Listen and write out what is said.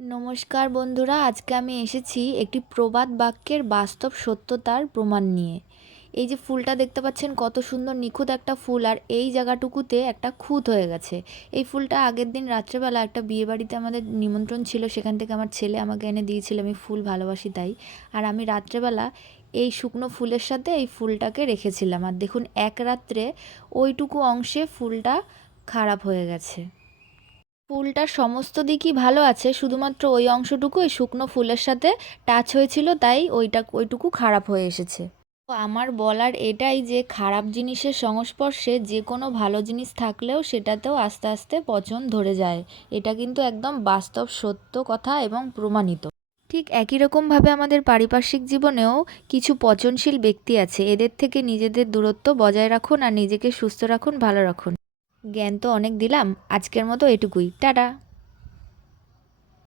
নমস্কার বন্ধুরা, আজকে আমি এসেছি একটি প্রবাদ বাক্যের বাস্তব সত্যতার প্রমাণ নিয়ে। এই যে ফুলটা দেখতে পাচ্ছেন, কত সুন্দর নিখুঁত একটা ফুল, আর এই জায়গাটুকুতে একটা খুঁত হয়ে গেছে। এই ফুলটা আগের দিন রাত্রেবেলা একটা বিয়েবাড়িতে আমাদের নিমন্ত্রণ ছিল, সেখান থেকে আমার ছেলে আমাকে এনে দিয়েছিল। আমি ফুল ভালোবাসি তাই। আর আমি রাত্রেবেলা এই শুকনো ফুলের সাথে এই ফুলটাকে রেখেছিলাম, আর দেখুন এক রাত্রে ওইটুকু অংশে ফুলটা খারাপ হয়ে গেছে। ফুলটার সমস্ত দিকই ভালো আছে, শুধুমাত্র ওই অংশটুকু ওই শুকনো ফুলের সাথে টাচ হয়েছিল, তাই ওইটুকু খারাপ হয়ে এসেছে। তো আমার বলার এটাই যে খারাপ জিনিসের সংস্পর্শে যে কোনো ভালো জিনিস থাকলেও সেটাতেও আস্তে আস্তে পচন ধরে যায়। এটা কিন্তু একদম বাস্তব সত্য কথা এবং প্রমাণিত। ঠিক একই রকমভাবে আমাদের পারিপার্শ্বিক জীবনেও কিছু পচনশীল ব্যক্তি আছে। এদের থেকে নিজেদের দূরত্ব বজায় রাখুন আর নিজেকে সুস্থ রাখুন, ভালো রাখুন। জ্ঞান তো অনেক দিলাম, আজকের মতো এটুকুই। টাটা।